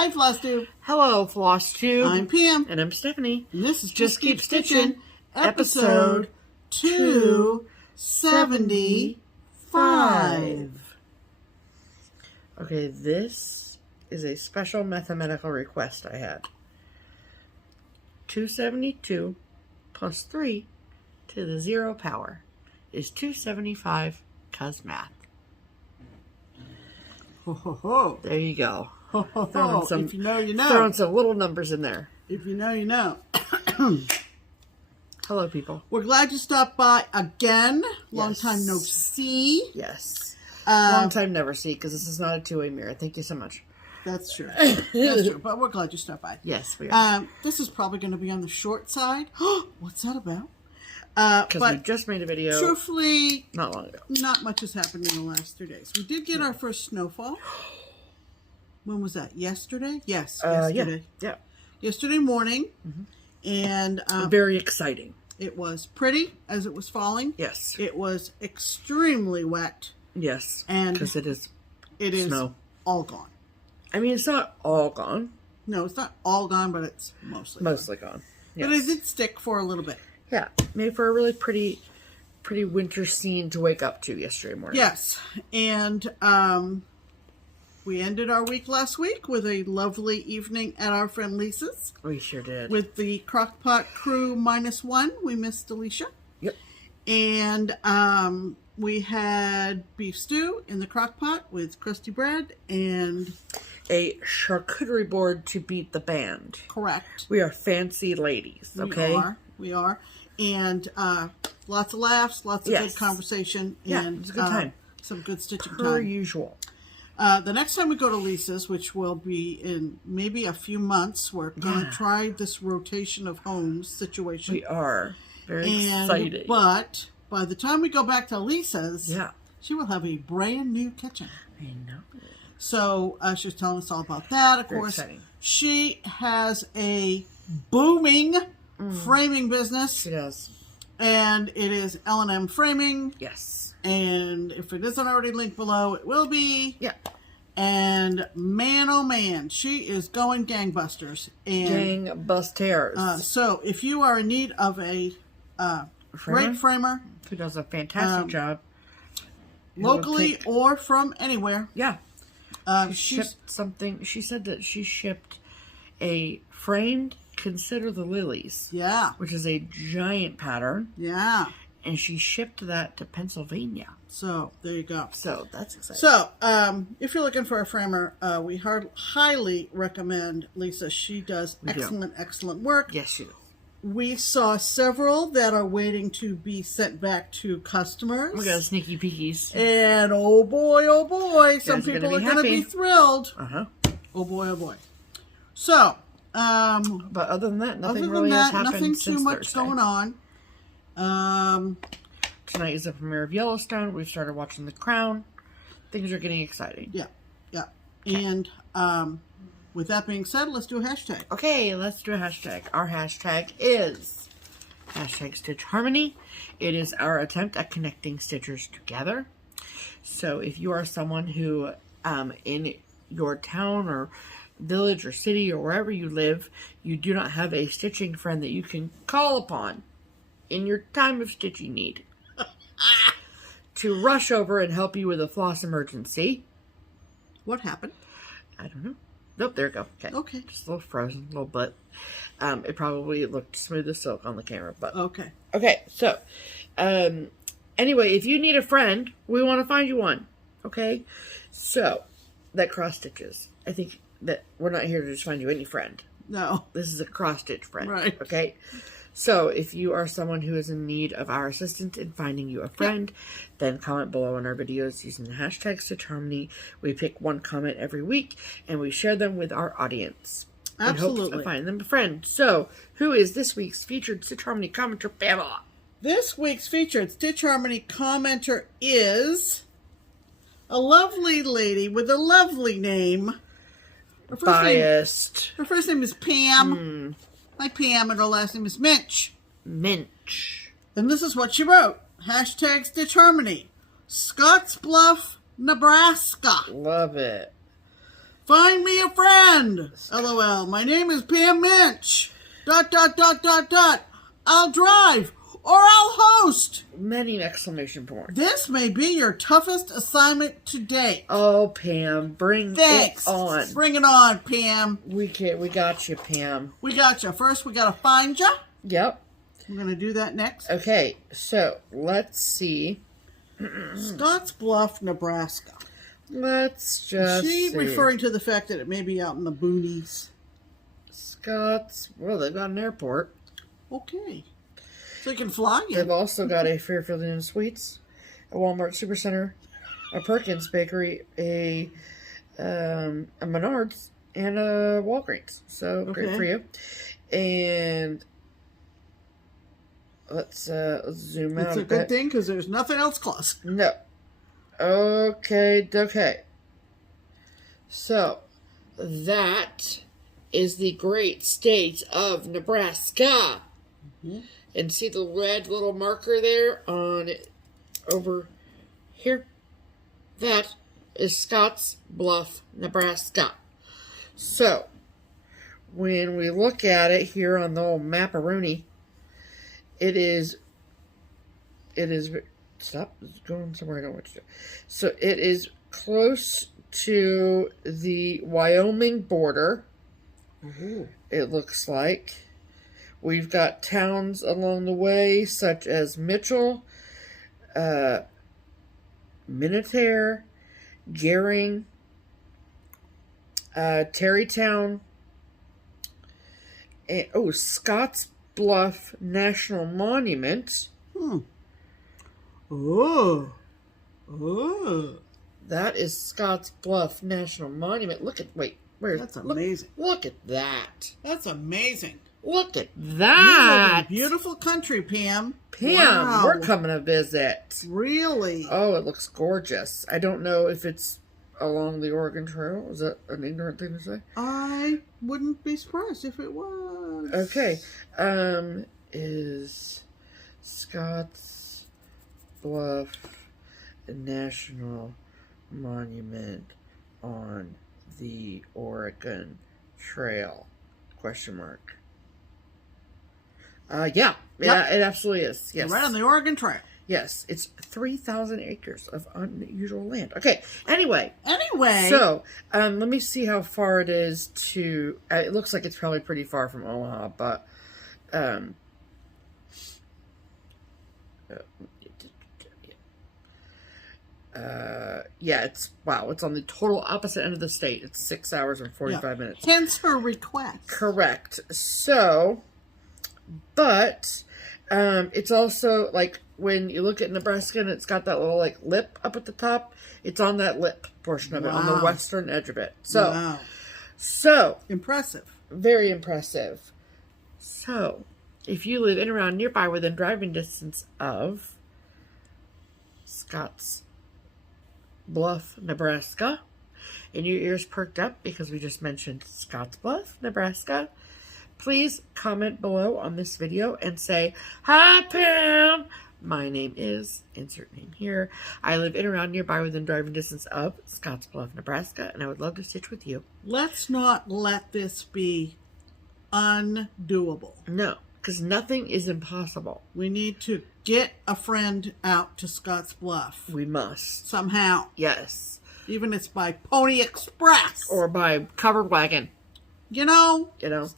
Hi, FlossTube. Hello, FlossTube. I'm Pam. And I'm Stephanie. And this is Just Keep Stitching, episode 275. Okay, this is a special mathematical request I had. 272 plus 3 to the 0 power is 275 cos math. Ho, ho, ho. There you go. Ho, ho, ho. If you know, you know. Throwing some little numbers in there. If you know, you know. Hello, people. We're glad you stopped by again. Long Yes. time no see. Yes. Long time never see, because this is not a two-way mirror. Thank you so much. That's true. That's true. But we're glad you stopped by. Yes, we are. This is probably going to be on the short side. What's that about? Because we just made a video truthfully, not long ago. Not much has happened in the last 3 days. We did get our first snowfall. When was that? Yesterday? Yes, yesterday. Yeah. Yesterday morning. And very exciting. it was pretty as it was falling. Yes. It was extremely wet. Yes. And because it is snow. All gone. I mean, it's not all gone. No, it's not all gone, but it's mostly gone. Yes. But it did stick for a little bit. Yeah. Made for a really pretty winter scene to wake up to yesterday morning. Yes. And we ended our week last week with a lovely evening at our friend Lisa's. We sure did. With the Crockpot crew -1. We missed Alicia. Yep. And we had beef stew in the crockpot with crusty bread and a charcuterie board to beat the band. Correct. We are fancy ladies, okay? We are. And lots of laughs, lots of good conversation. Yeah, and it was a good time. Some good stitching time. Per usual. The next time we go to Lisa's, which will be in maybe a few months, we're going to try this rotation of homes situation. We are. Very excited. But by the time we go back to Lisa's, she will have a brand new kitchen. I know. So she was telling us all about that. Of course, exciting. She has a booming framing business. She does. And it is L&M Framing. Yes. And if it isn't already linked below, it will be. Yeah. And man, oh man, she is going gangbusters. And gangbusters. So if you are in need of a great framer who does a fantastic job, locally or from anywhere. Yeah. She shipped something. She said that she shipped a framed Consider the Lilies. Yeah. Which is a giant pattern. Yeah. And she shipped that to Pennsylvania. So, there you go. So, that's exciting. So, if you're looking for a framer, we highly recommend Lisa. She does excellent work. Yes, she does. We saw several that are waiting to be sent back to customers. We got sneaky peekies. And oh boy, some people are going to be thrilled. Oh boy. So, but other than that, nothing really has happened nothing since too much Thursday. going on. Tonight is the premiere of Yellowstone. We've started watching The Crown. Things are getting exciting. Yeah. And with that being said, let's do a hashtag. Okay, let's do a hashtag. Our hashtag is #StitchHarmony. It is our attempt at connecting stitchers together. So if you are someone who in your town or village or city or wherever you live, you do not have a stitching friend that you can call upon in your time of stitching need to rush over and help you with a floss emergency. What happened? I don't know. Nope, there we go. Okay. Just a little frozen, a little bit. It probably looked smooth as silk on the camera, but okay. Okay, so anyway, if you need a friend, we want to find you one. Okay, so that cross stitches. I think that we're not here to just find you any friend. No, this is a cross stitch friend. Right. Okay. So, if you are someone who is in need of our assistance in finding you a friend, then comment below on our videos using the hashtag #StitchHarmony. We pick one comment every week, and we share them with our audience. Absolutely. In hopes of finding them a friend. So, who is this week's featured Stitch Harmony commenter, Pamela? This week's featured Stitch Harmony commenter is a lovely lady with a lovely name. Her first name is Pam. Hi, Pam, and her last name is Minch. Minch. And this is what she wrote. Hashtag Stitch Harmony. Scottsbluff, Nebraska. Love it. Find me a friend. friend. LOL. My name is Pam Minch. ... I'll drive or I'll host. Many exclamation points. This may be your toughest assignment to date. Oh, Pam, bring it on. Bring it on, Pam. We got you, Pam. We got you. First, we got to find you. Yep. We're going to do that next. Okay, so let's see. Scotts Bluff, Nebraska. Let's just She's see. referring to the fact that it may be out in the boonies. Scotts, well, they've got an airport. Okay. So you can fly in. They've also got a Fairfield Inn Suites, a Walmart Supercenter, a Perkins Bakery, a Menards, and a Walgreens. So great for you. And let's zoom out. It's a good thing because there's nothing else close. No. Okay. So that is the great state of Nebraska. Mm-hmm. And see the red little marker there on it over here? That is Scotts Bluff, Nebraska. So, when we look at it here on the old map-a-rooney, it is, stop, it's going somewhere I don't want you to. So, it is close to the Wyoming border. Ooh. It looks like. We've got towns along the way, such as Mitchell, Minutair, Gering, Terrytown, and Scotts Bluff National Monument. Oh. That is Scotts Bluff National Monument. That's amazing. Look at that. That's amazing. Look at that. Beautiful country, Pam. Pam, we're coming to visit. Really? Oh, it looks gorgeous. I don't know if it's along the Oregon Trail. Is that an ignorant thing to say? I wouldn't be surprised if it was. Okay. Is Scotts Bluff National Monument on the Oregon Trail? Question mark. Yeah, it absolutely is. Yes. Right on the Oregon Trail. Yes, it's 3,000 acres of unusual land. Okay, anyway. So, let me see how far it is to, it looks like it's probably pretty far from Omaha, but, yeah, it's on the total opposite end of the state. It's 6 hours and 45 minutes. Hence her request. Correct. So, but it's also like when you look at Nebraska and it's got that little like lip up at the top, it's on that lip portion of it, on the western edge of it. So, so impressive. Very impressive. So, if you live in around nearby within driving distance of Scotts Bluff, Nebraska, and your ears perked up because we just mentioned Scotts Bluff, Nebraska, please comment below on this video and say, "Hi, Pam. My name is," insert name here. "I live in around nearby within driving distance of Scotts Bluff, Nebraska, and I would love to stitch with you." Let's not let this be undoable. No, because nothing is impossible. We need to get a friend out to Scotts Bluff. We must. Somehow. Yes. Even if it's by Pony Express. Or by covered wagon. You know,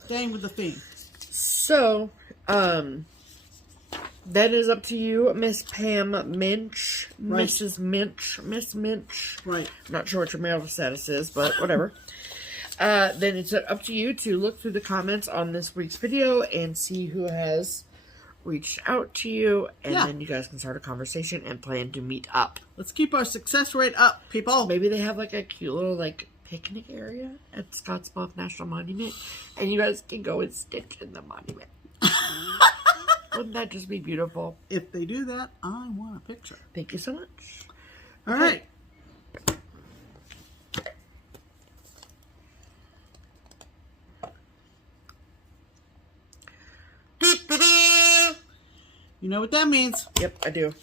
staying with the theme. So, that is up to you, Miss Pam Minch, right. Mrs. Minch, Miss Minch. Right. I'm not sure what your marital status is, but whatever. Then it's up to you to look through the comments on this week's video and see who has reached out to you, and then you guys can start a conversation and plan to meet up. Let's keep our success rate up, people. Maybe they have like a cute little like picnic area at Scotts Bluff National Monument, and you guys can go and stitch in the monument. Wouldn't that just be beautiful? If they do that, I want a picture. Thank you so much. All right. You know what that means? Yep, I do.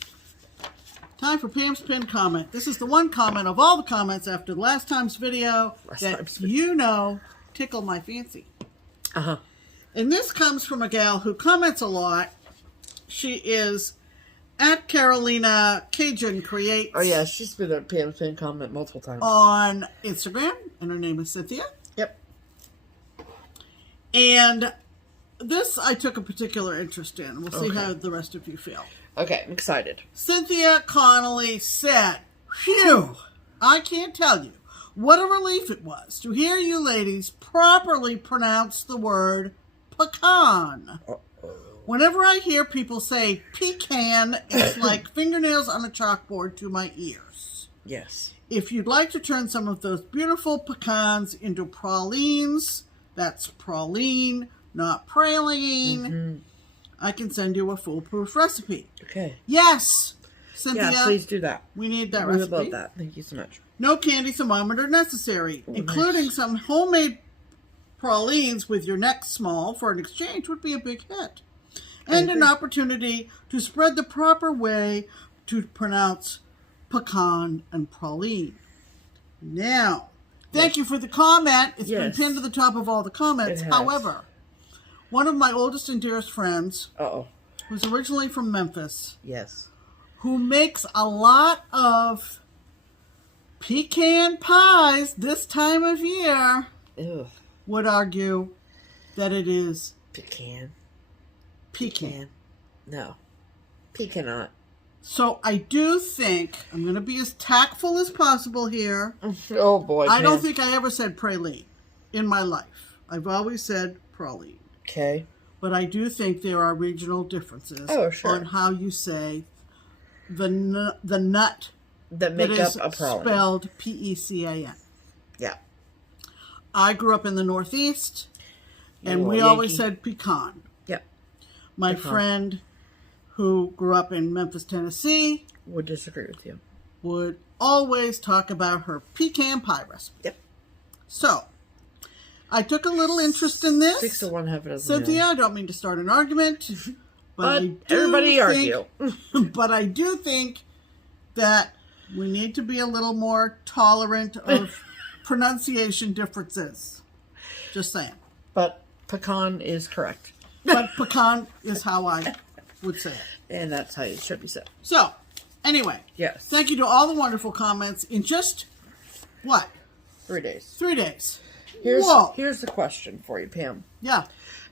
Time for Pam's pinned comment. This is the one comment of all the comments after last time's video you know tickle my fancy. Uh-huh. And this comes from a gal who comments a lot. She is at Carolina Cajun Creates. Oh, yeah. She's been a Pam's fan comment multiple times. On Instagram. And her name is Cynthia. Yep. And this I took a particular interest in. We'll see how the rest of you feel. Okay, I'm excited. Cynthia Connolly said, "Phew, I can't tell you what a relief it was to hear you ladies properly pronounce the word pecan. Whenever I hear people say pecan, it's like fingernails on a chalkboard to my ears. Yes. If you'd like to turn some of those beautiful pecans into pralines, that's praline, not praline, I can send you a foolproof recipe." Okay. Yes, Cynthia. Yeah, please do that. We need that We recipe. would love that. Thank you so much. No candy thermometer necessary, including some homemade pralines with your neck small for an exchange would be a big hit. And an opportunity to spread the proper way to pronounce pecan and praline. Now, thank you for the comment. It's been pinned to the top of all the comments. However, one of my oldest and dearest friends, who's originally from Memphis, who makes a lot of pecan pies this time of year, would argue that it is pecan. No. Pecanut. So I do think, I'm going to be as tactful as possible here. Oh boy. I don't think I ever said praline in my life. I've always said praline. Okay. But I do think there are regional differences on how you say the nut that make up a praline. Spelled P-E-C-A-N. Yeah. I grew up in the Northeast, and we always said pecan. Yep. My friend who grew up in Memphis, Tennessee, would disagree with you. Would always talk about her pecan pie recipe. Yep. So, I took a little interest in this. 6 to 1, half a dozen. Cynthia, I don't mean to start an argument, but everybody argue. But I do think that we need to be a little more tolerant of pronunciation differences. Just saying. But pecan is correct. But pecan is how I would say it. And that's how it should be said. So, anyway. Yes. Thank you to all the wonderful comments in just, what? 3 days. 3 days. Here's the question for you, Pam. Yeah.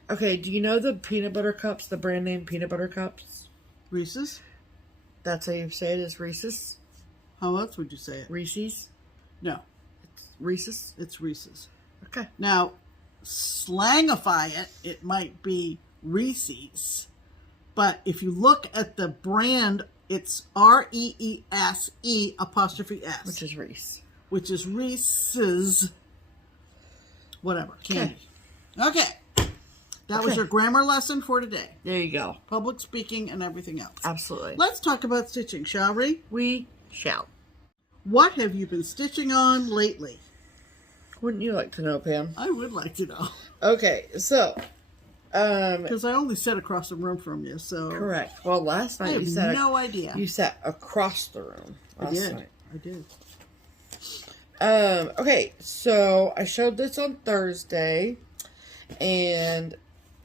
Okay, do you know the peanut butter cups, the brand name peanut butter cups? Reese's? That's how you say it, is Reese's? How else would you say it? Reese's? No. It's Reese's? It's Reese's. Okay. Now, slangify it, it might be Reese's. But if you look at the brand, it's R-E-E-S-E apostrophe S. Which is Reese. Which is Reese's. Whatever. Candy. Okay. That was your grammar lesson for today. There you go. Public speaking and everything else. Absolutely. Let's talk about stitching, shall we? We shall. What have you been stitching on lately? Wouldn't you like to know, Pam? I would like to know. Okay, so... because I only sat across the room from you, so... Correct. Well, last night you sat... no idea. You sat across the room last night. I did. Okay, so I showed this on Thursday, and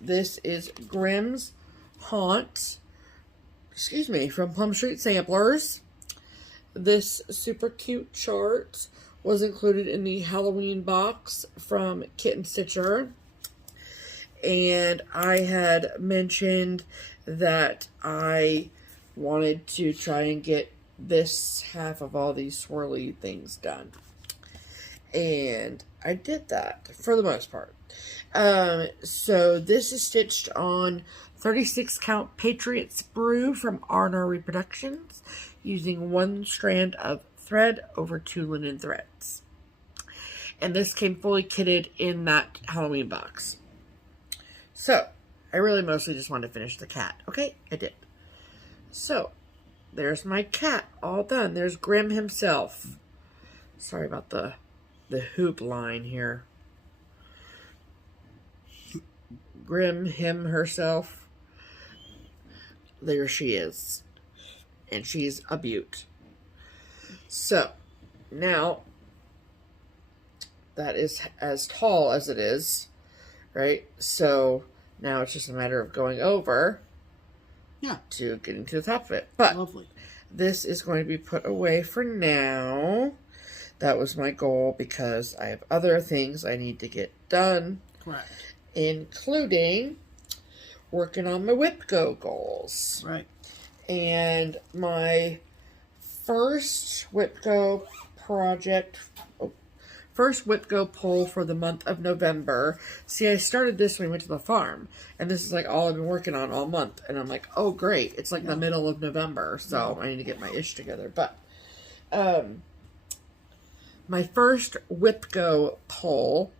this is Grimm's Haunt, from Plum Street Samplers. This super cute chart was included in the Halloween box from Kitten Stitcher, and I had mentioned that I wanted to try and get this half of all these swirly things done. And I did that for the most part. So this is stitched on 36 count Patriot Sprue from Arnar Reproductions using 1 strand of thread over 2 linen threads. And this came fully kitted in that Halloween box. So I really mostly just wanted to finish the cat. Okay, I did. So there's my cat all done. There's Grimm himself. Sorry about the hoop line here. Grimm, him, herself. There she is. And she's a beaut. So, now, that is as tall as it is, right? So now it's just a matter of going over to getting to the top of it. But lovely. This is going to be put away for now. That was my goal because I have other things I need to get done. Correct. Including working on my whip go goals. Right. And my first whip go project, first whip go pull for the month of November. See, I started this when we went to the farm, and this is like all I've been working on all month. And I'm like, oh great, it's like the middle of November, so I need to get my ish together. But my first whip go pull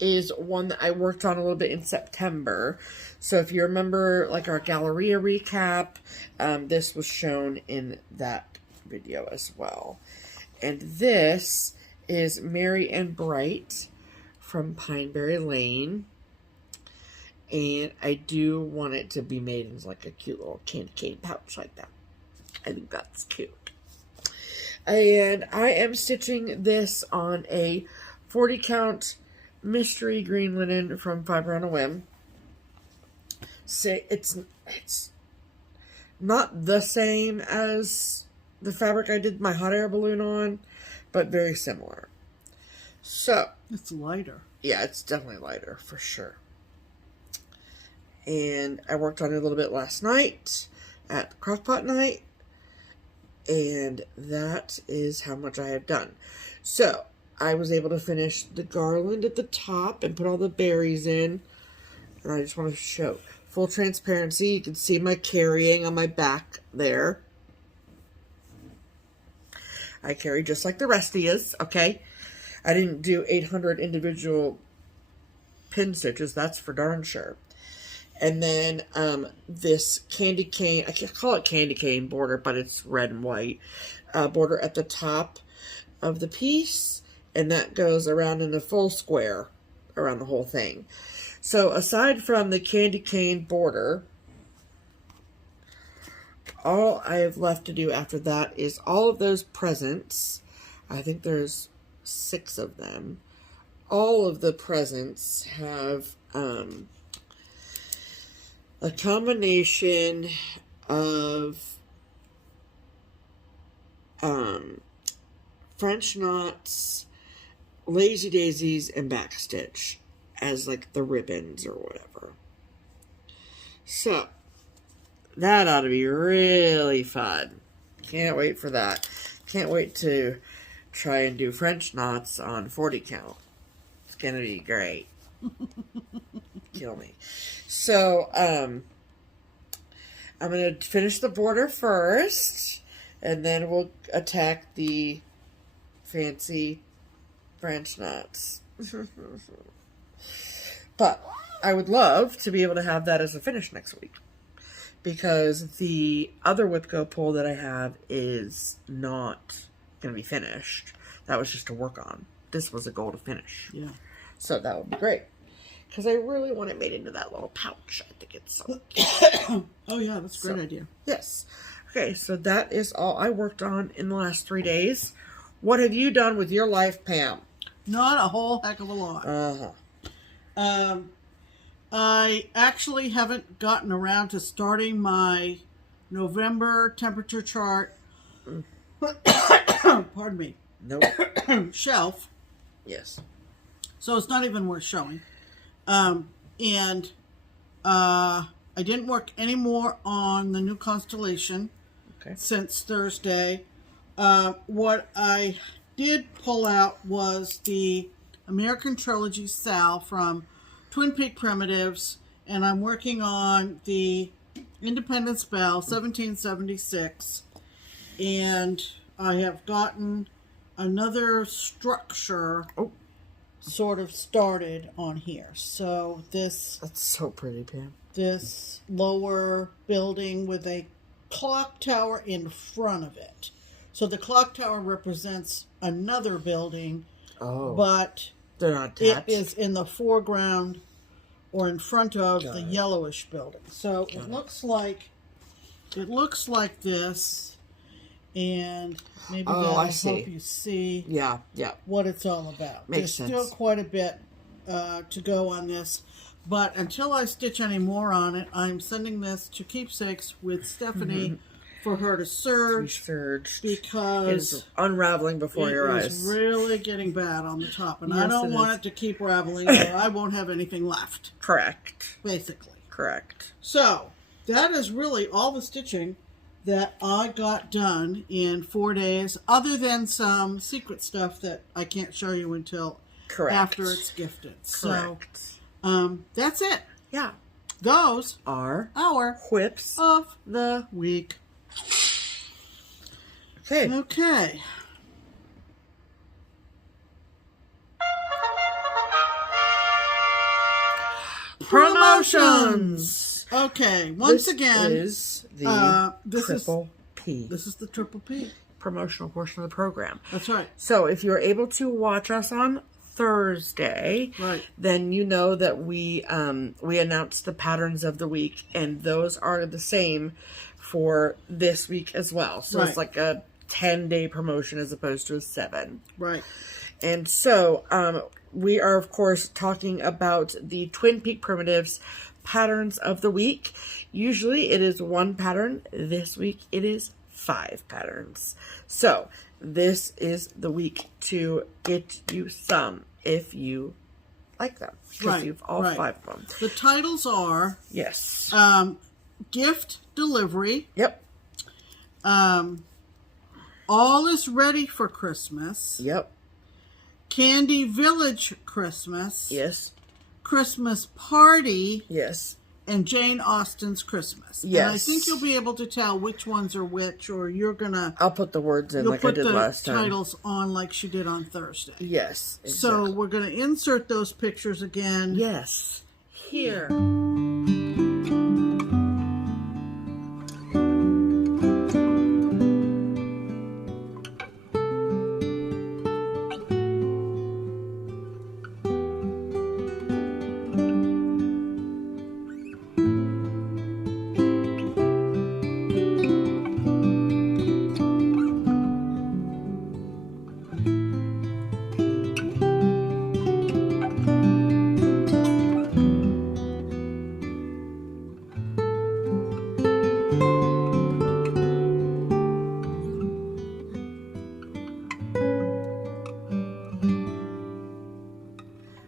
is one that I worked on a little bit in September. So if you remember like our Galleria recap, this was shown in that video as well. And this is Merry and Bright from Pineberry Lane. And I do want it to be made into like a cute little candy cane pouch like that. I think that's cute. And I am stitching this on a 40 count mystery green linen from Fiber on a Whim. Say it's not the same as the fabric I did my hot air balloon on, but very similar. So it's lighter. Yeah, it's definitely lighter for sure. And I worked on it a little bit last night at Crockpot night, and that is how much I have done. So I was able to finish the garland at the top and put all the berries in. And I just want to show full transparency. You can see my carrying on my back there. I carry just like the rest of yous, okay? I didn't do 800 individual pin stitches. That's for darn sure. And then this candy cane, I can't call it candy cane border, but it's red and white border at the top of the piece. And that goes around in a full square around the whole thing. So aside from the candy cane border, all I have left to do after that is all of those presents. I think there's 6 of them. All of the presents have a combination of French knots, lazy daisies, and backstitch as like the ribbons or whatever. So that ought to be really fun. Can't wait for that. Can't wait to try and do French knots on 40 count. It's gonna be great. Kill me. So I'm gonna finish the border first, and then we'll attack the fancy French knots. But I would love to be able to have that as a finish next week, because the other whip go pull that I have is not going to be finished. That was just to work on. This was a goal to finish. Yeah. So that would be great, because I really want it made into that little pouch. I think it's so cute. Oh yeah, that's a great idea. Yes. Okay, so that is all I worked on in the last 3 days. What have you done with your life, Pam? Not a whole heck of a lot. I actually haven't gotten around to starting my November temperature chart. Pardon me. Nope. Shelf. Yes. So it's not even worth showing. I didn't work anymore on the new constellation since Thursday. What I did pull out was the American Trilogy Sal from Twin Peak Primitives, and I'm working on the Independence Bell 1776, and I have gotten another structure sort of started on here. So that's so pretty, Pam. This lower building with a clock tower in front of it. So the clock tower represents another building, but they're not attached. It is in the foreground or in front of the yellowish building. So it looks like this, and maybe Oh, that'll I see. help you see Yeah. what it's all about. Makes There's still quite a bit to go on this, but until I stitch any more on it, I'm sending this to Keepsakes with Stephanie for her to serge, because it's unraveling before your eyes. It's really getting bad on the top, and Yes, I don't want it to keep raveling, or I won't have anything left. Correct. Basically. Correct. So that is really all the stitching that I got done in 4 days, other than some secret stuff that I can't show you until after it's gifted. Correct. So that's it. Yeah. Those are our whips of the week. Okay. Okay. Promotions. Okay. Once again, is the triple P. This is the triple P. Promotional portion of the program. That's right. So if you're able to watch us on Thursday, right, then you know that we announced the patterns of the week, and those are the same for this week as well. So it's like a 10-day promotion as opposed to a 7. Right. And so we are, of course, talking about the Twin Peak Primitives patterns of the week. Usually it is 1 pattern. This week it is 5 patterns. So this is the week to get you some if you like them. Because you've all 5 of them. The titles are... Yes. Gift Delivery. Yep. All is Ready for Christmas. Yep. Candy Village Christmas. Yes. Christmas Party. Yes. And Jane Austen's Christmas. Yes. And I think you'll be able to tell which ones are which, or you're going to... I'll put the words in like I did last time. You'll put the titles on like she did on Thursday. Yes. Exactly. So we're going to insert those pictures again. Yes. Here.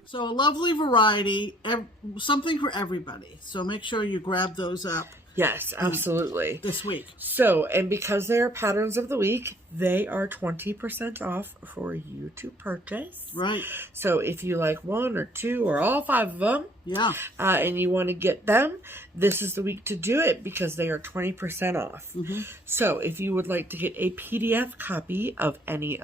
So a lovely variety, something for everybody. So make sure you grab those up. Yes, absolutely. This week. So, and because they are patterns of the week, they are 20% off for you to purchase. Right. So if you like 1 or 2 or all 5 of them, and you want to get them, this is the week to do it because they are 20% off. So if you would like to get a PDF copy of any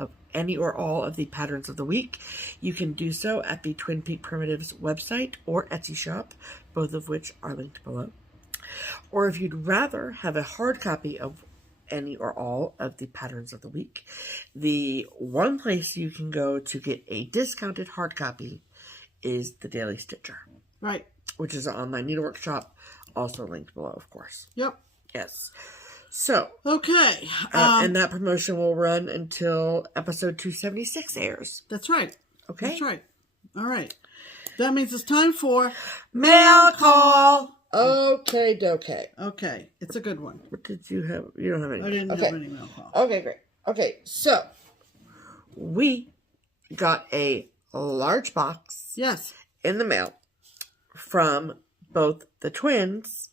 or all of the patterns of the week, you can do so at the Twin Peak Primitives website or Etsy shop, both of which are linked below. Or if you'd rather have a hard copy of any or all of the patterns of the week, the one place you can go to get a discounted hard copy is the Daily Stitcher. Right. Which is an online needlework shop, also linked below, of course. Yep. Yes. So. Okay. And that promotion will run until episode 276 airs. That's right. Okay. That's right. All right. That means it's time for Mail Call. Okay, dokie. Okay, it's a good one. What did you have? You don't have any. I didn't have any mail call. Okay, great. Okay, so we got a large box. Yes. In the mail from both the twins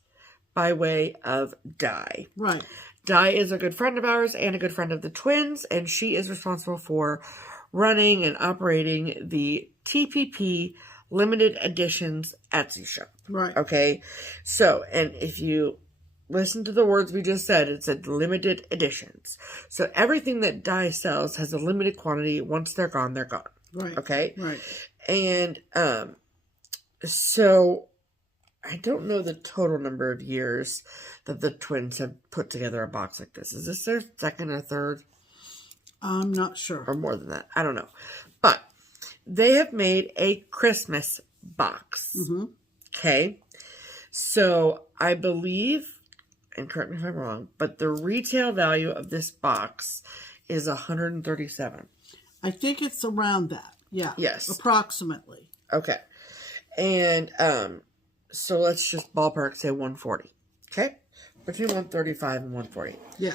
by way of Di. Right. Di is a good friend of ours and a good friend of the twins, and she is responsible for running and operating the TPP limited editions Etsy shop. Right. Okay. So, and if you listen to the words we just said, it said limited editions. So everything that Di sells has a limited quantity. Once they're gone, they're gone. Right. Okay. Right. And so I don't know the total number of years that the twins have put together a box like this. Is this their second or third? I'm not sure. Or more than that. I don't know. But they have made a Christmas box. Mm-hmm. Okay. So I believe and correct me if I'm wrong, but the retail value of this box is $137. I think it's around that. Yeah. Yes. Approximately. Okay. And so let's just ballpark say 140. Okay? Between 135 and 140. Yeah.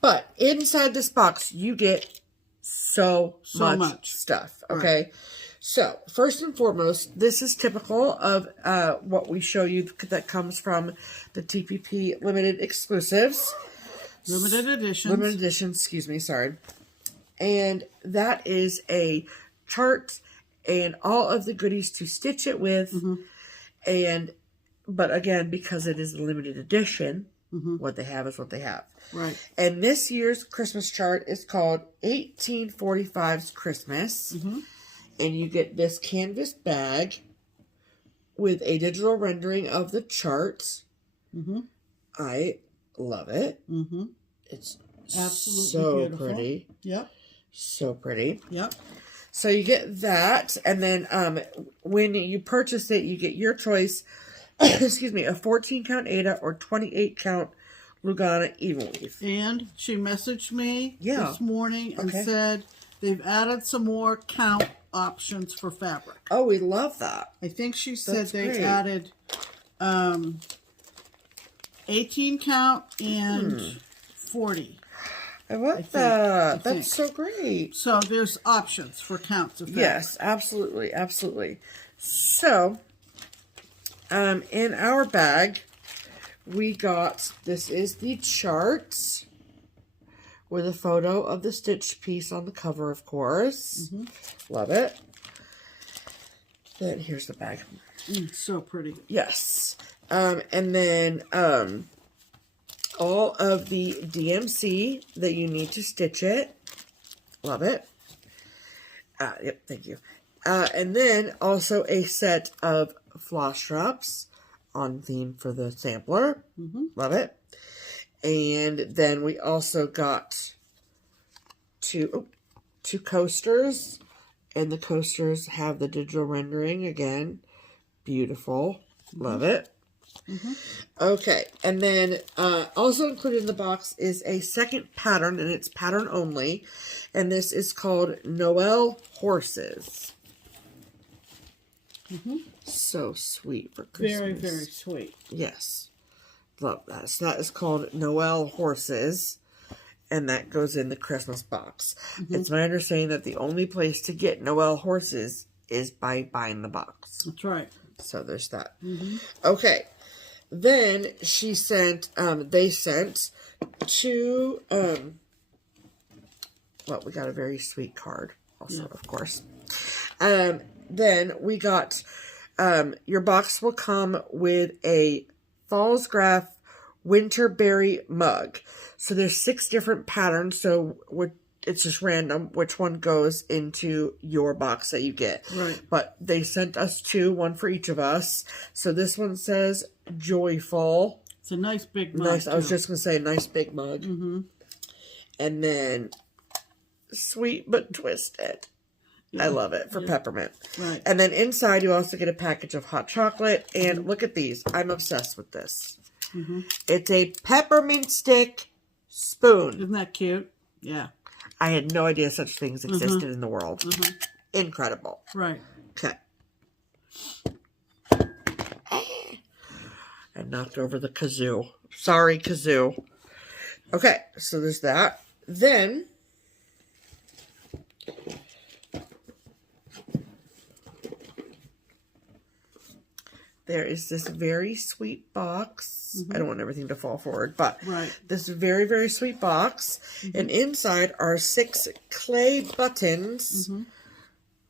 But inside this box, you get so much stuff. Okay? Right. So, first and foremost, this is typical of what we show you that comes from the TPP limited exclusives. Limited editions. Limited editions, excuse me, sorry. And that is a chart and all of the goodies to stitch it with. But again, because it is a limited edition, what they have is what they have. Right. And this year's Christmas chart is called 1845's Christmas. And you get this canvas bag with a digital rendering of the charts. I love it. It's absolutely so beautiful. Pretty. Yep. So pretty. Yep. So you get that, and then when you purchase it, you get your choice, excuse me, a 14-count Aida or 28-count Lugana even weave. And she messaged me this morning and said they've added some more count options for fabric. Oh, we love that. I think she said they added 18 count and 40. I love that. That's so great. So there's options for counts of fabric. Yes, absolutely, absolutely. So, in our bag, we got, this is the charts with a photo of the stitched piece on the cover, of course. Love it. Then here's the bag. So pretty. Yes. And then all of the DMC that you need to stitch it. Love it. Yep, thank you. And then also a set of floss drops on theme for the sampler. Love it. And then we also got two coasters. And the coasters have the digital rendering again. Beautiful. Love it. Okay, and then also included in the box is a second pattern, and it's pattern only, and this is called Noel Horses. So sweet for Christmas. Very, very sweet. Yes, love that. So that is called Noel Horses, and that goes in the Christmas box. It's my understanding that the only place to get Noel Horses is by buying the box. That's right. So there's that. Okay. Then she sent, they sent two, well, we got a very sweet card also, of course. Then we got, your box will come with a Fallsgraph Winterberry mug. So there's 6 different patterns, so it's just random which one goes into your box that you get. Right. But they sent us 2, one for each of us. So this one says joyful. It's a nice big mug. Nice. I was just going to say nice big mug. And then sweet but twisted. I love it for peppermint. Right. And then inside you also get a package of hot chocolate. And look at these. I'm obsessed with this. It's a peppermint stick spoon. Isn't that cute? Yeah. I had no idea such things existed in the world. Incredible. Right. Okay. I knocked over the kazoo. Sorry, kazoo. Okay, so there's that. Then there is this very sweet box. I don't want everything to fall forward, but this very, very sweet box. And inside are 6 clay buttons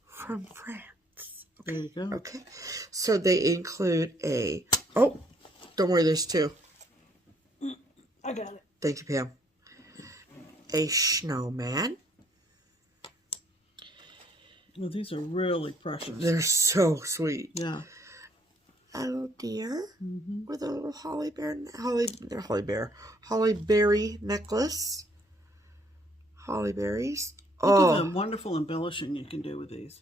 from France. There you go. Okay. So they include a, oh, don't worry, there's 2. I got it. Thank you, Pam. A snowman. Well, these are really precious. They're so sweet. Yeah. A little deer with a little hollyberry necklace. Hollyberries. Look at the wonderful embellishing you can do with these.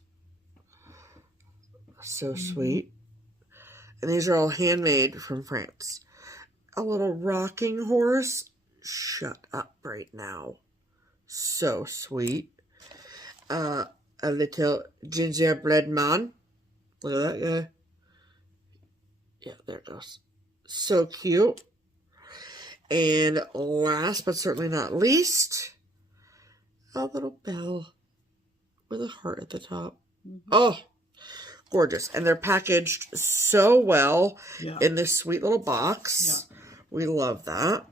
So sweet. And these are all handmade from France. a little rocking horse. Shut up right now. So sweet. A little gingerbread man. Look at that guy. Yeah, there it goes. So cute. And last but certainly not least, a little bell with a heart at the top. Oh, gorgeous. And they're packaged so well in this sweet little box. Yeah. We love that.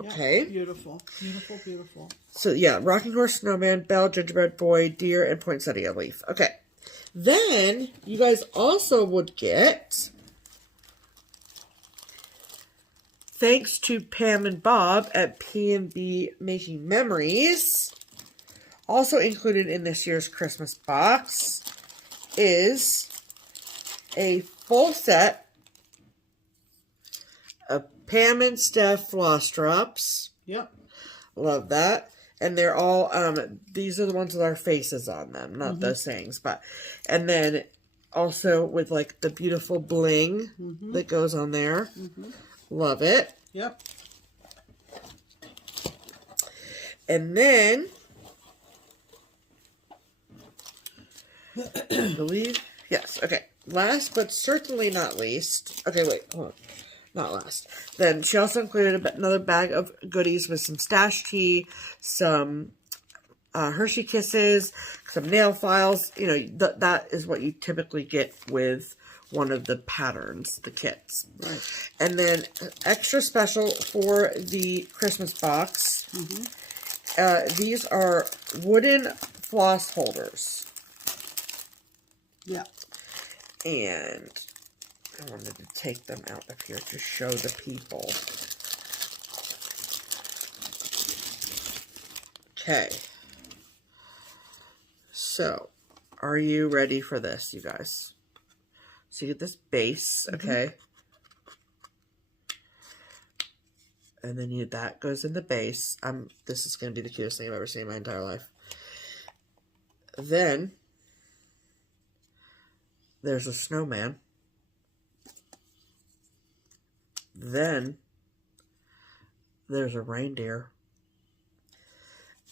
Okay. Yeah, beautiful. Beautiful, beautiful. So, yeah, rocking horse, snowman, bell, gingerbread boy, deer, and poinsettia leaf. Okay. Then, you guys also would get, thanks to Pam and Bob at P&B Making Memories, also included in this year's Christmas box is a full set of Pam and Steph floss drops. Yep. Love that. And they're all, these are the ones with our faces on them, not those things. But, and then also with like the beautiful bling that goes on there. Love it. Yep. And then, I believe, yes, okay. Last but certainly not least, okay, wait, hold on. Not last. Then she also included another bag of goodies with some stash tea, some Hershey Kisses, some nail files. You know, that is what you typically get with one of the patterns, the kits. Right. And then extra special for the Christmas box, these are wooden floss holders. Yeah. And I wanted to take them out of here to show the people. Okay. So, are you ready for this, you guys? So you get this base, okay? And then that goes in the base. This is going to be the cutest thing I've ever seen in my entire life. Then, there's a snowman. Then, there's a reindeer.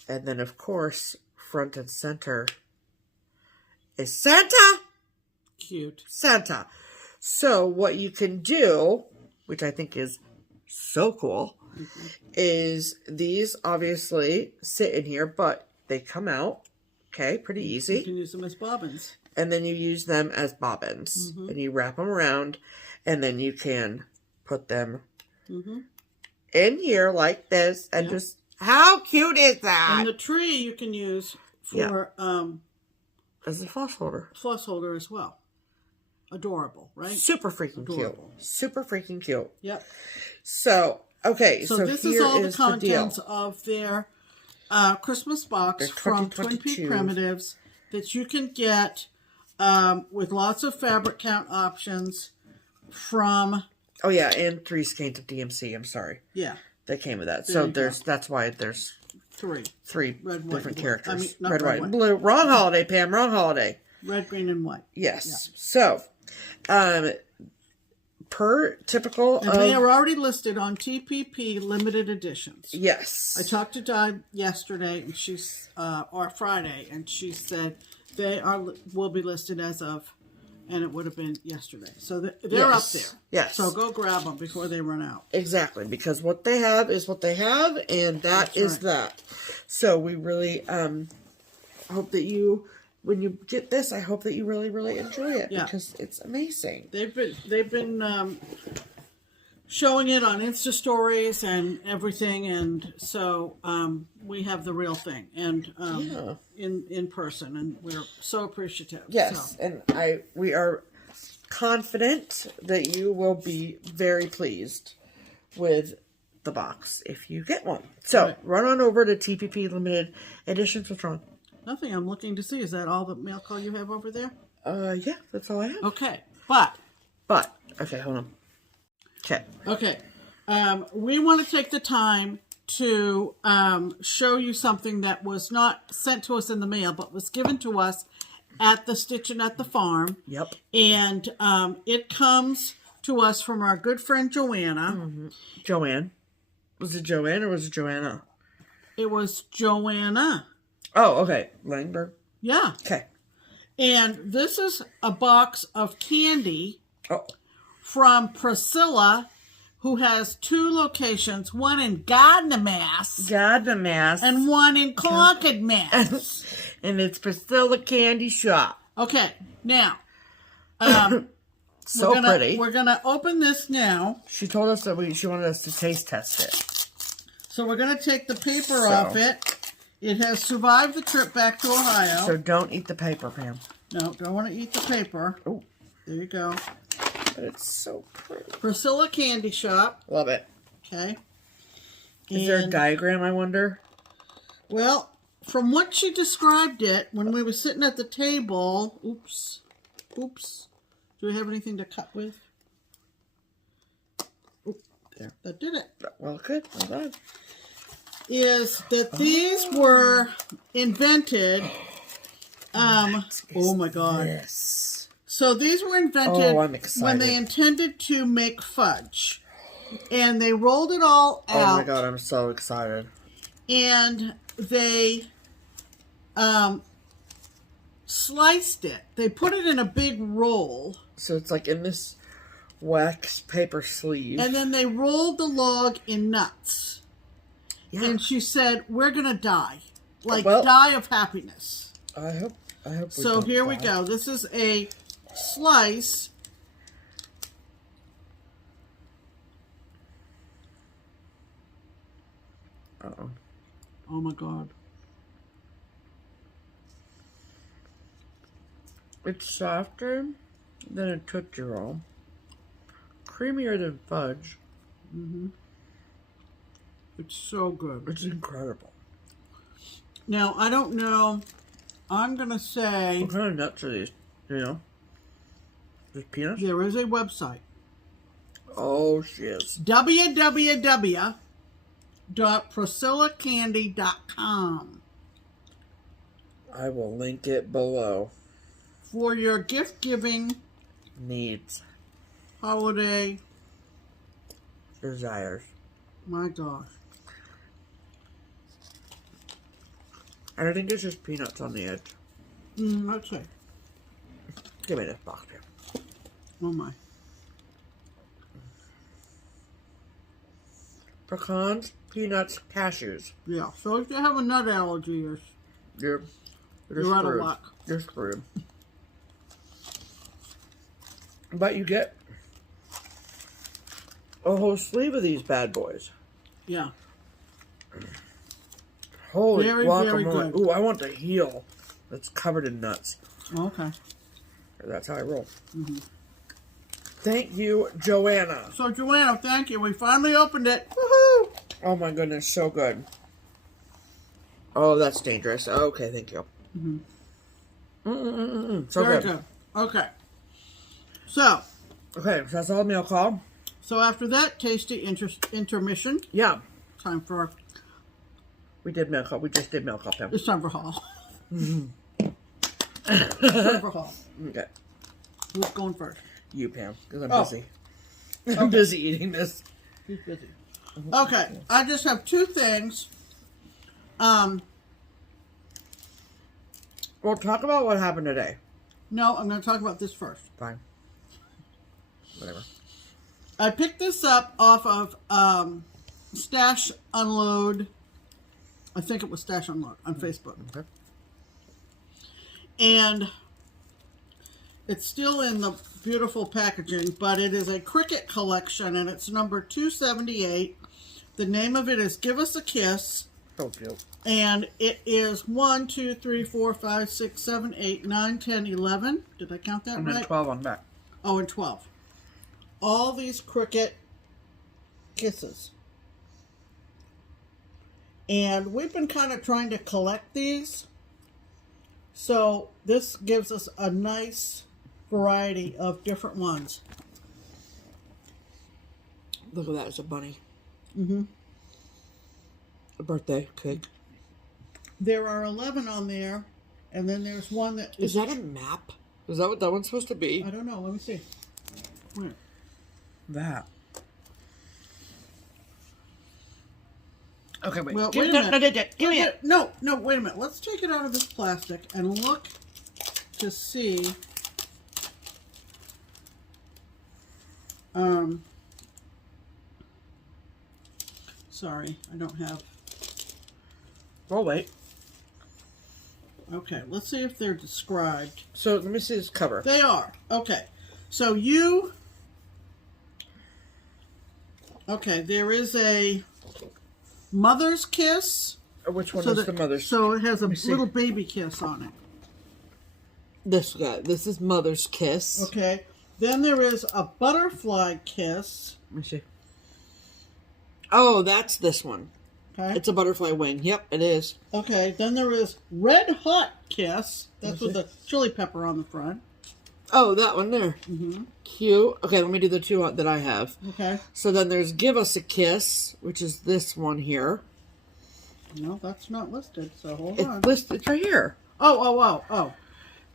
And then, of course, front and center is Santa. Cute. Santa. So, what you can do, which I think is so cool, is these obviously sit in here, but they come out, okay, pretty easy. You can use them as bobbins. And then you use them as bobbins. And you wrap them around, and then you can put them in here like this, and just, how cute is that? And the tree you can use for as a floss holder. Floss holder as well. Adorable, right? Super freaking cute. Super freaking cute. Yep. So, okay, so this here is all the is contents the deal. of their Christmas box from Twin Peak Primitives that you can get with lots of fabric count options from... Oh, yeah, and 3 skeins of DMC. I'm sorry. Yeah. They came with that. So that's why there's three red, different characters. I mean, not red, white, and blue. Wrong holiday, Pam. Wrong holiday. Red, green, and white. Yes. Yeah. So, per typical and they are already listed on TPP limited editions. Yes. I talked to Di yesterday, and she's or Friday, and she said they will be listed as of, and it would have been yesterday. So they're up there. Yes. So go grab them before they run out. Exactly, because what they have is what they have, and that is that. So we really hope that you, when you get this, I hope that you really, really enjoy it because it's amazing. They've been showing it on Insta stories and everything, and so we have the real thing and in person, and we're so appreciative. Yes, and we are confident that you will be very pleased with the box if you get one. So run on over to TPP Limited Editions. What's wrong? Nothing. I'm looking to see. Is that all the mail call you have over there? Yeah, that's all I have. Okay, but okay, hold on. Okay. We want to take the time to show you something that was not sent to us in the mail, but was given to us at the Stitchin' at the Farm. Yep. And it comes to us from our good friend Joanna. Mm-hmm. Joanne. Was it Joanne or was it Joanna? It was Joanna. Oh, okay. Langberg. Yeah. Okay. And this is a box of candy Oh. from Priscilla, who has 2 locations, one in Gardner-Mass. Gardner-Mass. And one in Concord-Mass. And it's Priscilla Candy Shop. Okay, now, so pretty. We're going to open this now. She told us that she wanted us to taste test it. So we're going to take the paper off it. It has survived the trip back to Ohio. So don't eat the paper, Pam. No, don't want to eat the paper. Oh. There you go. But it's so pretty. Priscilla Candy Shop. Love it. Okay. Is there a diagram, I wonder? Well, from what she described it, when we were sitting at the table... Oops. Do we have anything to cut with? Oh, there. That did it. Well, good. Well done. Is that these were invented... oh my God. Yes. So these were invented I'm excited. when they intended to make fudge. And they rolled it all out. Oh my God, I'm so excited. And they sliced it. They put it in a big roll. So it's like in this wax paper sleeve. And then they rolled the log in nuts. Yeah. And she said, we're going to die. Like, Well, die of happiness. I hope So here we go. This is a slice. Uh-oh. Oh my God. It's softer than a Tootsie Roll. Creamier than fudge. Mm-hmm. It's so good. It's incredible. Now, I don't know. I'm going to say... What kind of nuts are these? Do you know? Just peanuts? There is a website. Oh, shit. www.priscillacandy.com I will link it below. for your gift-giving Needs. holiday. Desires. My gosh. And I think it's just peanuts on the edge. Let's see. Give me this box here. Oh my. Pecans, peanuts, cashews. Yeah, so if you have a nut allergy, You're you're out of screwed. luck. You're screwed. But you get a whole sleeve of these bad boys. Yeah. Holy Very, guacamole. very good. Ooh, I want the heel that's covered in nuts. Okay. That's how I roll. Mm-hmm. Thank you, Joanna. So, Joanna, thank you. We finally opened it. Woohoo! Oh my goodness, so good. Oh, that's dangerous. Okay, thank you. Mm-hmm. So Very good. Okay. So. Okay, so that's all the milk call. So after that tasty intermission. Yeah. Time for... We did milk call. We just did milk call, Pam. It's time for haul. Time for haul. Okay. Who's going first? You, Pam, because I'm Oh. busy. I'm busy eating this. He's busy. Okay, I just have 2 things. Well, talk about what happened today. No, I'm going to talk about this first. Fine. Whatever. I picked this up off of Stash Unload. I think it was Stash Unload on Facebook. Okay. And it's still in the beautiful packaging, but it is a Cricut collection, and it's number 278. The name of it is Give Us a Kiss. So cute. And it is 1, 2, 3, 4, 5, 6, 7, 8, 9, 10, 11. Did I count that And right? then 12 on back. Oh, and 12. All these Cricut kisses. And we've been kind of trying to collect these. So this gives us a nice variety of different ones. Look at that. It's a bunny. Mm-hmm. A birthday cake. There are 11 on there. And then there's one that Is that a map? Is that what that one's supposed to be? I don't know. Let me see. Where? that. Okay, wait. Well, Give wait a minute. me it. No, wait a minute. Let's take it out of this plastic and look to see. Sorry, I don't have. Oh, wait. Okay, let's see if they're described. So, let me see this cover. They are. Okay. So you... Okay, there is a mother's kiss. Which one is the mother's? So it has a little baby kiss on it. This guy. This is mother's kiss. Okay. Then there is a butterfly kiss. Let me see. Oh, that's this one. Okay. It's a butterfly wing. Yep, it is. Okay. Then there is red hot kiss. That's with the chili pepper on the front. Oh, that one there. Mm-hmm. Cute. Okay, let me do the two that I have. Okay. So then there's Give Us a Kiss, which is this one here. No, that's not listed, so hold on. It's listed. It's right here. Oh.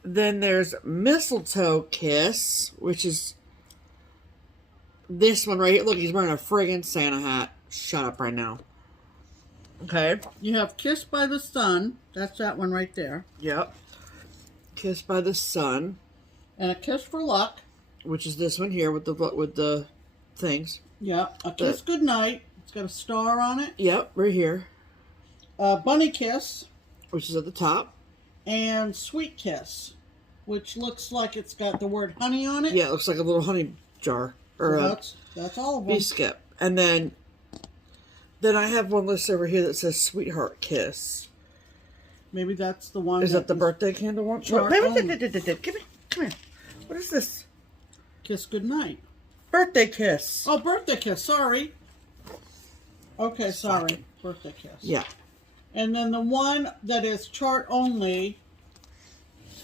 Then there's Mistletoe Kiss, which is this one right here. Look, he's wearing a friggin' Santa hat. Shut up right now. Okay. You have Kiss by the Sun. That's that one right there. Yep. Kiss by the Sun. And a Kiss for Luck. Which is this one here with the things. Yep. A Kiss Goodnight. It's got a star on it. Yep, right here. Bunny Kiss. Which is at the top. And Sweet Kiss, which looks like it's got the word honey on it. Yeah, it looks like a little honey jar. Or so that's all of them. Biscuit. And then I have one list over here that says Sweetheart Kiss. Maybe that's the one. Is that the birthday candle one? Give me. Come here. What is this? Kiss Goodnight. Birthday kiss. Oh, birthday kiss. Sorry. Okay, sorry. Birthday kiss. Yeah. And then the one that is chart only.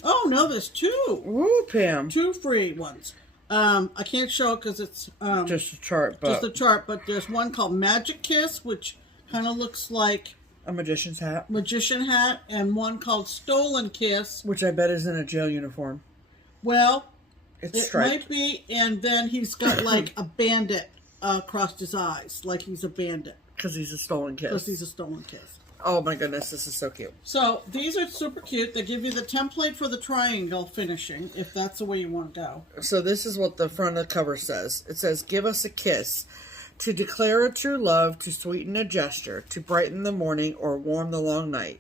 Oh, no, there's two. Woo, Pam. Two free ones. I can't show it because it's just a chart. But just a chart, but there's one called Magic Kiss, which kind of looks like a magician's hat. Magician hat, and one called Stolen Kiss, which I bet is in a jail uniform. Well, it's it striped. might be, and then he's got like a bandit across his eyes, like he's a bandit. Because he's a stolen kiss. Because he's a stolen kiss. Oh my goodness, this is so cute. So these are super cute. They give you the template for the triangle finishing, if that's the way you want to go. So this is what the front of the cover says. It says, "Give us a kiss, to declare a true love, to sweeten a gesture, to brighten the morning or warm the long night,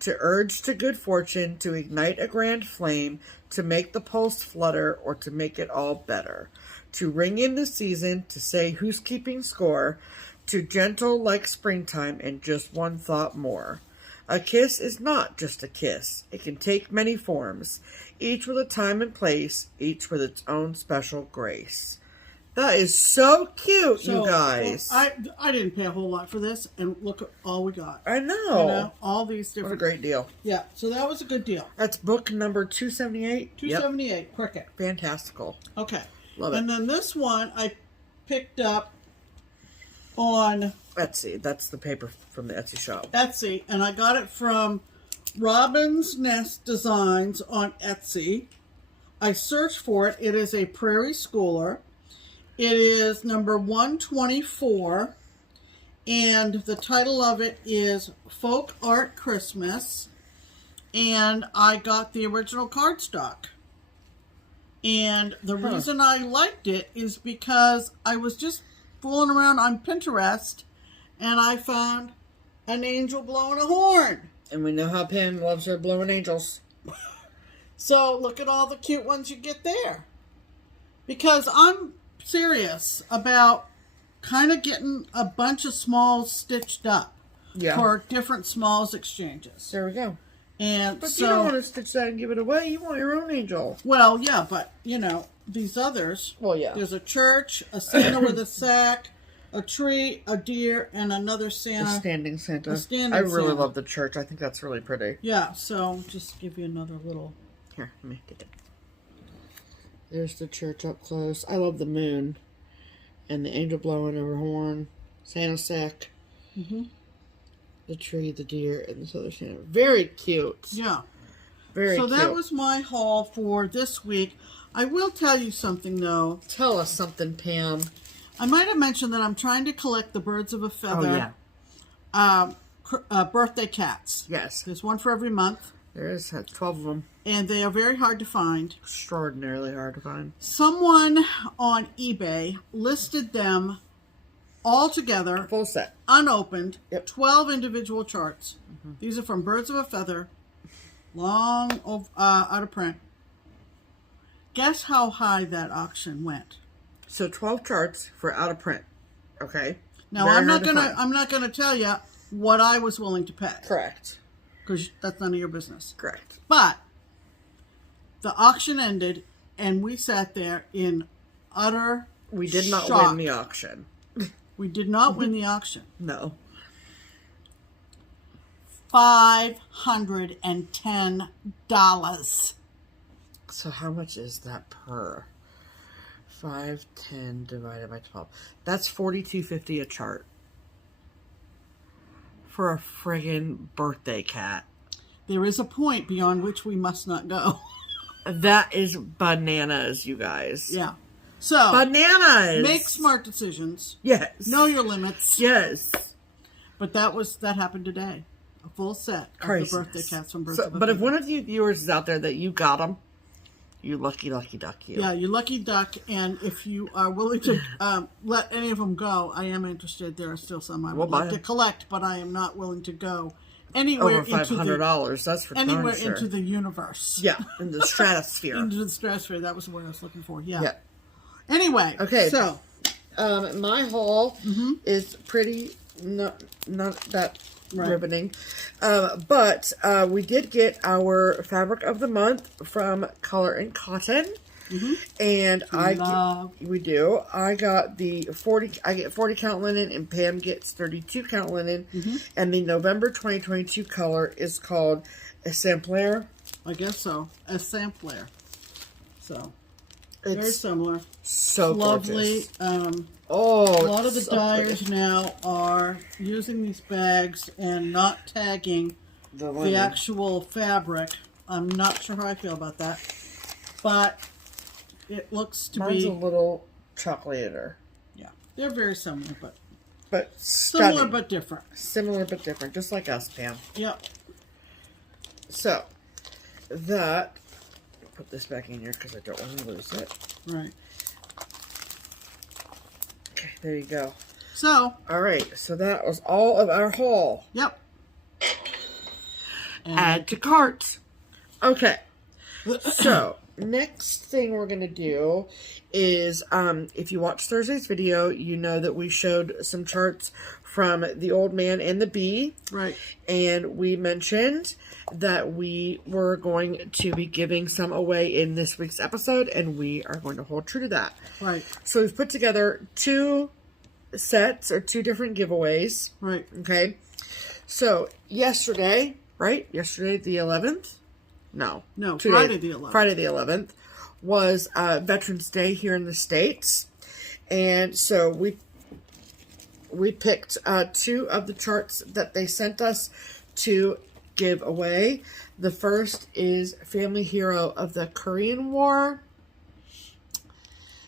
to urge to good fortune, to ignite a grand flame, to make the pulse flutter, or to make it all better, to ring in the season, to say who's keeping score, to gentle like springtime, and just one thought more. A kiss is not just a kiss. It can take many forms, each with a time and place, each with its own special grace." That is so cute, you guys. Well, I didn't pay a whole lot for this, and look at all we got. I know. You know, all these different. What a great deal. Yeah, so that was a good deal. That's book number 278. 278, Yep. Cricket. Fantastical. Okay. Love it. And then this one I picked up on Etsy. That's the paper from the Etsy shop. Etsy, and I got it from Robin's Nest Designs on Etsy. I searched for it. It is a Prairie Schooler. It is number 124, and the title of it is Folk Art Christmas, and I got the original cardstock. And the reason I liked it is because I was just fooling around on Pinterest, and I found an angel blowing a horn. And we know how Pam loves her blowing angels. So look at all the cute ones you get there. Because I'm serious about kind of getting a bunch of smalls stitched up for different smalls exchanges. There we go. And but so, you don't want to stitch that and give it away. You want your own angel. Well, yeah, but, you know, these others. Well, yeah. There's a church, a Santa with a sack, a tree, a deer, and another Santa. A standing Santa. A standing I really Santa. love the church. I think that's really pretty. Yeah, so just give you another little. Here, let me get it. There's the church up close. I love the moon. And the angel blowing her horn. Santa sack. Mm-hmm. The tree, the deer, and this other Santa. Very cute. Yeah. Very cute. So that was my haul for this week. I will tell you something, though. Tell us something, Pam. I might have mentioned that I'm trying to collect the birds of a feather. Oh, yeah. Birthday cats. Yes. There's one for every month. There is 12 of them. And they are very hard to find. Extraordinarily hard to find. Someone on eBay listed them all together. Full set. Unopened. Yep. 12 individual charts. Mm-hmm. These are from Birds of a Feather. Long out of print. Guess how high that auction went? So 12 charts for out of print. Okay. Now I'm not gonna tell you what I was willing to pay. Correct. Because that's none of your business. Correct. But the auction ended, and we sat there in utter We did not shock. win the auction. We did not win the auction. No. $510. So how much is that per? 510 divided by 12. That's $42.50 a chart. For a friggin' birthday cat. There is a point beyond which we must not go. That is bananas, you guys. Yeah. So bananas. Make smart decisions. Yes. Know your limits. Yes. But that happened today. A full set of the birthday cats from Birds of a But if Feather. one of you viewers is out there that you got them, you lucky duck, you. Yeah, you lucky duck. And if you are willing to let any of them go, I am interested. There are still some I would like to collect, but I am not willing to go anywhere over $500. That's for anywhere darn sure. into the universe. Yeah, in the stratosphere. Into the stratosphere. That was the word I was looking for. Yeah. Yeah. Anyway. Okay. So, my haul is pretty not that riveting, but we did get our fabric of the month from Color and Cotton. And we do. I got the 40. I get 40 count linen, and Pam gets 32 count linen. And the November 2022 color is called Exemplar. I guess so. A sampler. So It's very similar. So lovely. gorgeous. A lot of the dyers now are using these bags and not tagging the actual fabric. I'm not sure how I feel about that, but it looks to Mine's be a little chocolater. Yeah, they're very similar, but similar stunning. but different. Similar but different, just like us, Pam. Yep. So that, put this back in here because I don't want to lose it. Right. Okay, there you go. So. All right, so that was all of our haul. Yep. Add to cart. Okay. So next thing we're going to do is, if you watched Thursday's video, you know that we showed some charts from the Old Man and the Bea. Right. And we mentioned that we were going to be giving some away in this week's episode, and we are going to hold true to that. Right. So we've put together 2 sets or 2 different giveaways. Right. Okay. So yesterday, right? Yesterday the 11th? No, Friday the 11th. Friday the 11th was Veterans Day here in the States. And so we picked 2 of the charts that they sent us to give away. The first is Family Hero of the Korean War.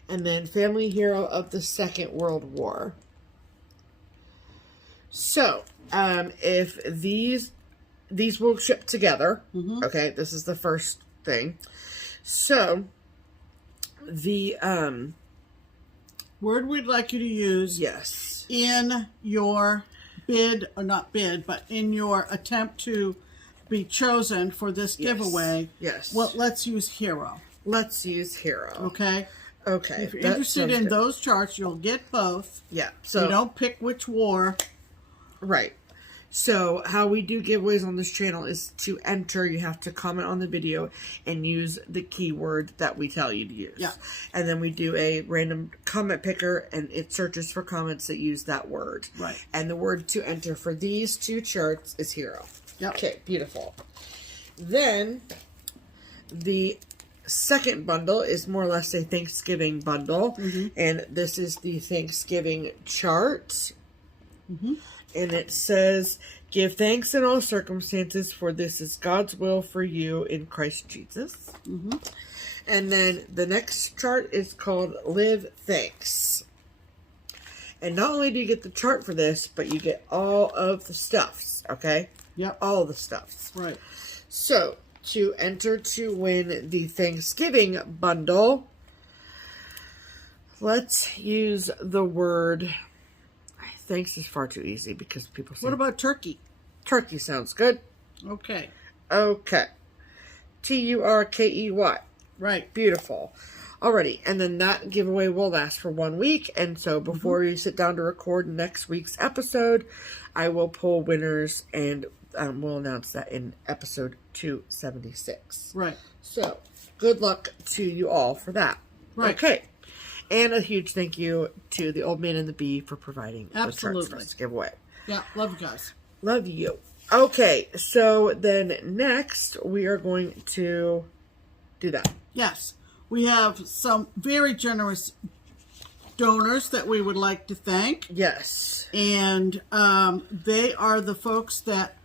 And then Family Hero of the Second World War. So, if these will ship together. Okay, this is the first thing. So, the word we'd like you to use in your bid, or not bid, but in your attempt to be chosen for this giveaway. Yes. Well, let's use hero. Let's use hero. Okay. Okay. If you're interested in those charts, you'll get both. Yeah. So you don't pick which war. Right. So how we do giveaways on this channel is to enter. You have to comment on the video and use the keyword that we tell you to use. Yeah. And then we do a random comment picker, and it searches for comments that use that word. Right. And the word to enter for these 2 charts is hero. Yep. Okay, beautiful. Then the second bundle is more or less a Thanksgiving bundle. And this is the Thanksgiving chart. And it says, give thanks in all circumstances, for this is God's will for you in Christ Jesus. And then the next chart is called Live Thanks. And not only do you get the chart for this, but you get all of the stuffs, okay? Yep. All the stuffs. Right. So, to enter to win the Thanksgiving bundle, let's use the word... Thanks is far too easy because people say... What about turkey? Turkey sounds good. Okay. Okay. Turkey. Right. Beautiful. Alrighty. And then that giveaway will last for 1 week. And so before we sit down to record next week's episode, I will pull winners and we'll announce that in episode 276. Right. So good luck to you all for that. Right. Okay. And a huge thank you to the Old Man and the Bee for providing the charts Absolutely. for us to give away. Yeah. Love you guys. Love you. Okay, so then next we are going to do that. Yes. We have some very generous donors that we would like to thank. Yes. And they are the folks that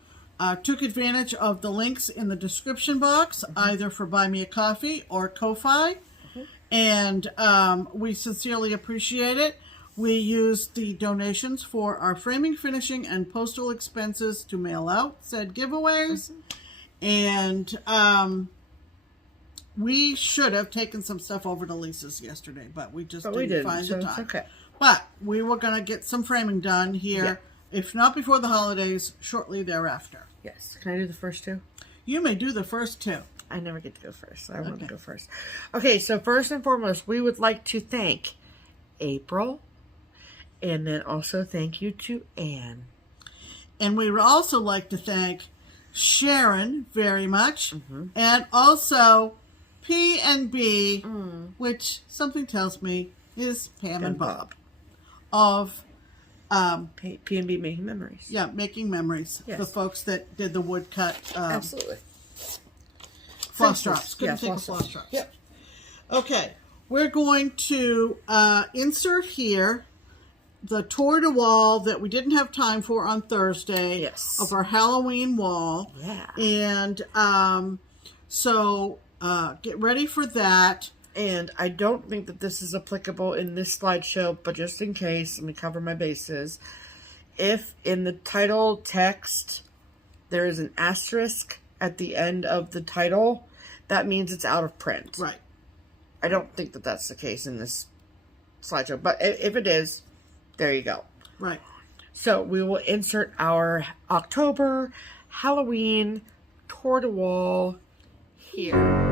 took advantage of the links in the description box, either for Buy Me a Coffee or Ko-Fi. And we sincerely appreciate it. We use the donations for our framing, finishing, and postal expenses to mail out said giveaways. And we should have taken some stuff over to Lisa's yesterday, but we just didn't find the time. Okay. But we were going to get some framing done here, if not before the holidays, shortly thereafter. Yes. Can I do the first two? You may do the first two. I never get to go first, so I want to go first. Okay, so first and foremost, we would like to thank April, and then also thank you to Anne. And we would also like to thank Sharon very much, and also P&B, which something tells me is Pam and Bob, of P&B Making Memories. Yeah, Making Memories. Yes. The folks that did the woodcut. Absolutely. Floss drops. Couldn't think of floss drops. Yep. Okay. We're going to insert here the tour de wall that we didn't have time for on Thursday. Yes. Of our Halloween wall. Yeah. And so get ready for that. And I don't think that this is applicable in this slideshow, but just in case, let me cover my bases. If in the title text there is an asterisk at the end of the title, that means it's out of print. Right. I don't think that that's the case in this slideshow, but if it is, there you go. Right. So we will insert our October Halloween tour de wall here.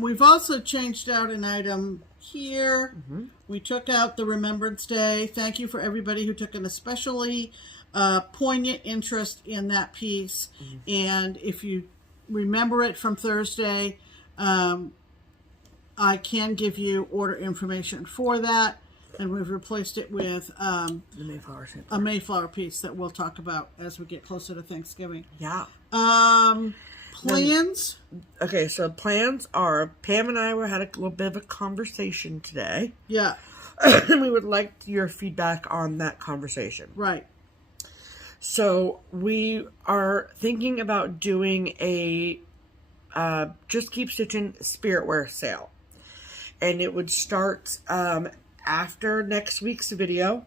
We've also changed out an item here. We took out the Remembrance Day. Thank you for everybody who took an especially poignant interest in that piece. And if you remember it from Thursday, I can give you order information for that. And we've replaced it with the Mayflower sample. A Mayflower piece that we'll talk about as we get closer to Thanksgiving. Yeah. Plans? Okay, so plans are, Pam and I had a little bit of a conversation today. Yeah. And we would like your feedback on that conversation. Right. So we are thinking about doing a Just Keep Stitching Spirit Wear sale. And it would start after next week's video.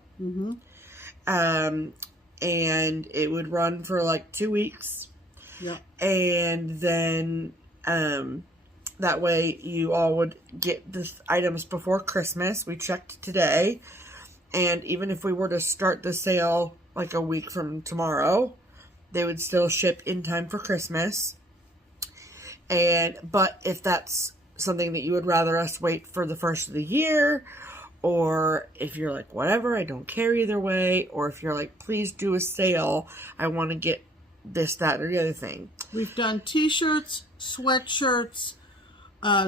And it would run for like 2 weeks. Yeah. And then that way you all would get the items before Christmas. We checked today. And even if we were to start the sale like a week from tomorrow, they would still ship in time for Christmas. But if that's something that you would rather us wait for the first of the year, or if you're like, whatever, I don't care either way, or if you're like, please do a sale, I want to get this, that, or the other thing. We've done t-shirts, sweatshirts,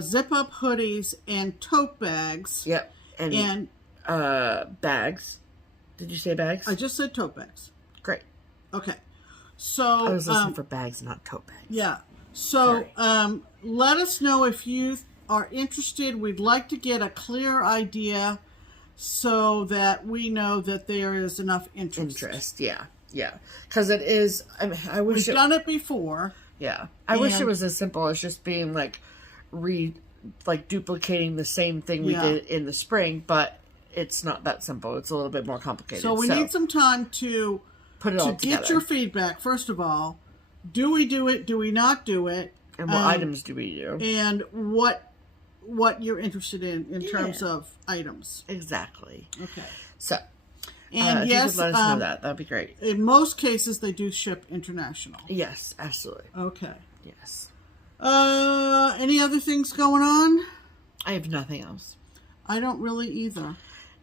zip-up hoodies, and tote bags. Yep. And bags. Did you say bags? I just said tote bags. Great. Okay. So I was listening for bags, not tote bags. Yeah. So let us know if you are interested. We'd like to get a clear idea so that we know that there is enough interest. Yeah. Because it is, I mean, I wish we've done it before. Yeah. I wish it was as simple as just being like duplicating the same thing we did in the spring, but it's not that simple. It's a little bit more complicated. So we need some time to put it all together. Get your feedback. First of all, do we do it? Do we not do it? And what items do we do? And what you're interested in terms of items. Exactly. Okay. So, and if you could let us know that'd be great. In most cases, they do ship international. Yes, absolutely. Okay. Yes. Any other things going on? I have nothing else. I don't really either.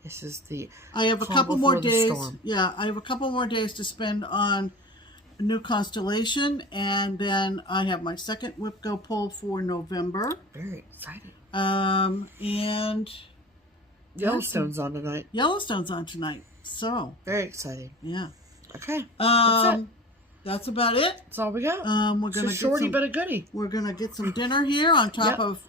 This is the I have a couple more days. Yeah, I have a couple more days to spend on a new constellation, and then I have my second Whip Go pull for November. Very exciting. And Yellowstone's on tonight. Yellowstone's on tonight. So very exciting. Yeah. Okay. That's about it. That's all we got. We're gonna get shorty but a goodie. We're gonna get some dinner here on top of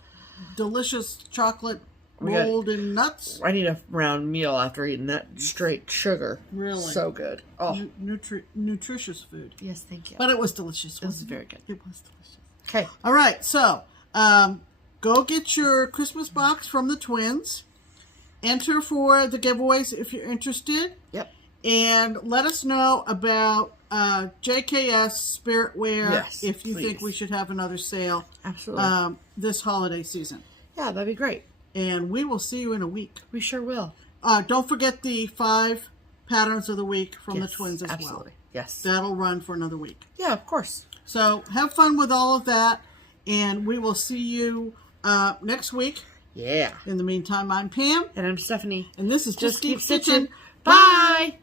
delicious chocolate rolled in nuts. I need a round meal after eating that straight sugar. Really? So good. Oh, nutritious food. Yes, thank you. But it was delicious. It was very good. It was delicious. Okay. All right. So, go get your Christmas box from the twins. Enter for the giveaways if you're interested. Yep. And let us know about JKS Spiritwear if you think we should have another sale. Absolutely. This holiday season. Yeah, that'd be great. And we will see you in a week. We sure will. Don't forget the 5 patterns of the week from the twins as well. Yes. That'll run for another week. Yeah, of course. So have fun with all of that. And we will see you next week. Yeah. In the meantime, I'm Pam. And I'm Stephanie. And this is Just Keep Stitching. Bye.